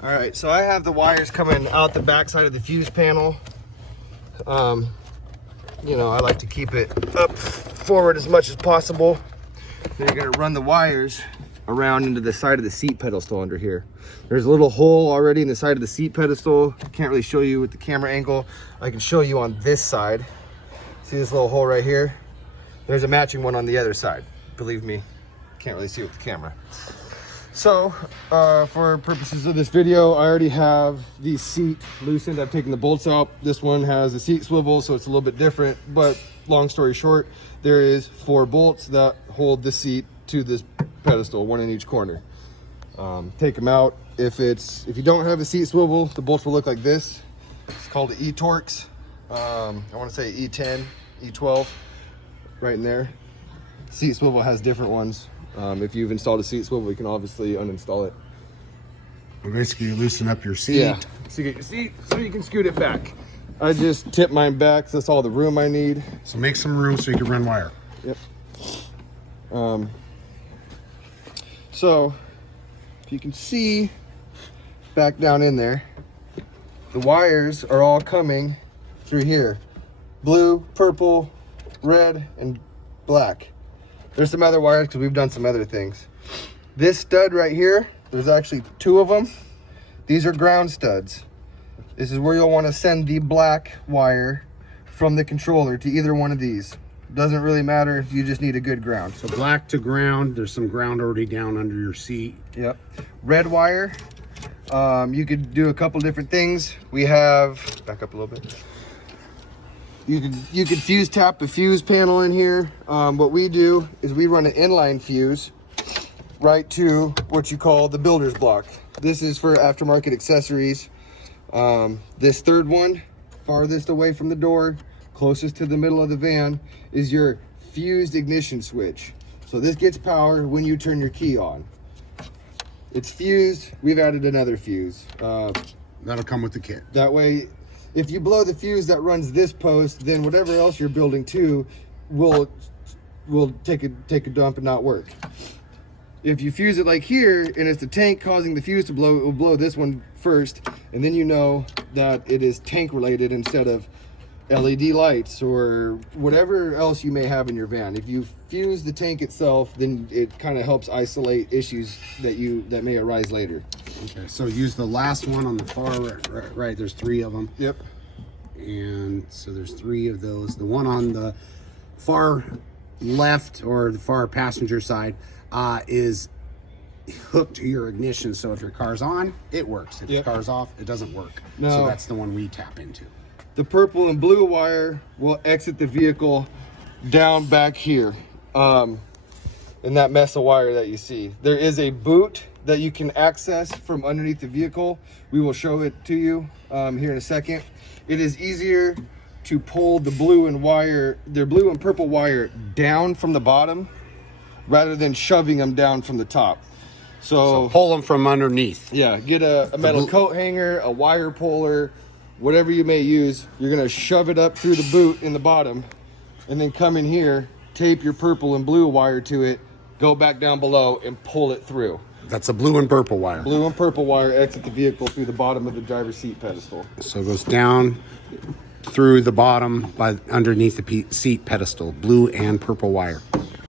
All right, so I have the wires coming out the back side of the fuse panel. You know, I like to keep it up forward as much as possible. Then you're gonna run the wires around into the side of the seat pedestal under here. There's a little hole already in the side of the seat pedestal. Can't really show you with the camera angle. I can show you on this side. See this little hole right here? There's a matching one on the other side. Believe me, can't really see it with the camera. So, for purposes of this video, I already have the seat loosened. I've taken the bolts out. This one has a seat swivel, so it's a little bit different. But long story short, there is 4 bolts that hold the seat to this pedestal, 1 in each corner. Take them out. If you don't have a seat swivel, the bolts will look like this. It's called the E-Torx. I want to say E10, E12, right in there. Seat swivel has different ones. If you've installed a seat swivel, you can obviously uninstall it. Well, basically, you loosen up your seat. Yeah, so you get your seat, so you can scoot it back. I just tip mine back, so that's all the room I need. So make some room so you can run wire. Yep. So, if you can see back down in there, the wires are all coming through here. Blue, purple, red, and black. There's some other wires because we've done some other things. This stud right here, there's actually 2 of them. These are ground studs. This is where you'll want to send the black wire from the controller to either one of these. Doesn't really matter, you just need a good ground. So black to ground, there's some ground already down under your seat. Yep. Red wire, you could do a couple different things. We have, back up a little bit. You could fuse tap the fuse panel in here. What we do is we run an inline fuse right to what you call the builder's block. This is for aftermarket accessories. This third one, farthest away from the door, closest to the middle of the van, is your fused ignition switch. So this gets power when you turn your key on. It's fused. We've added another fuse. That'll come with the kit. That way, if you blow the fuse that runs this post, then whatever else you're building to will take a dump and not work. If you fuse it like here and it's the tank causing the fuse to blow, it will blow this one first, and then you know that it is tank related instead of LED lights or whatever else you may have in your van. If you fuse the tank itself, then it kind of helps isolate issues that may arise later. Okay, so use the last one on the far right. There's 3 of them. Yep. And so there's 3 of those. The one on the far left or the far passenger side is hooked to your ignition. So if your car's on, it works. If your car's off, it doesn't work. No. So that's the one we tap into. The purple and blue wire will exit the vehicle down back here in that mess of wire that you see. There is a boot that you can access from underneath the vehicle. We will show it to you here in a second. It is easier to pull the blue and purple wire down from the bottom rather than shoving them down from the top. So pull them from underneath. Yeah, get a metal coat hanger, a wire puller, whatever you may use. You're gonna shove it up through the boot in the bottom and then come in here, tape your purple and blue wire to it, go back down below and pull it through. That's a blue and purple wire. Blue and purple wire exit the vehicle through the bottom of the driver's seat pedestal. So it goes down through the bottom by underneath the seat pedestal, blue and purple wire.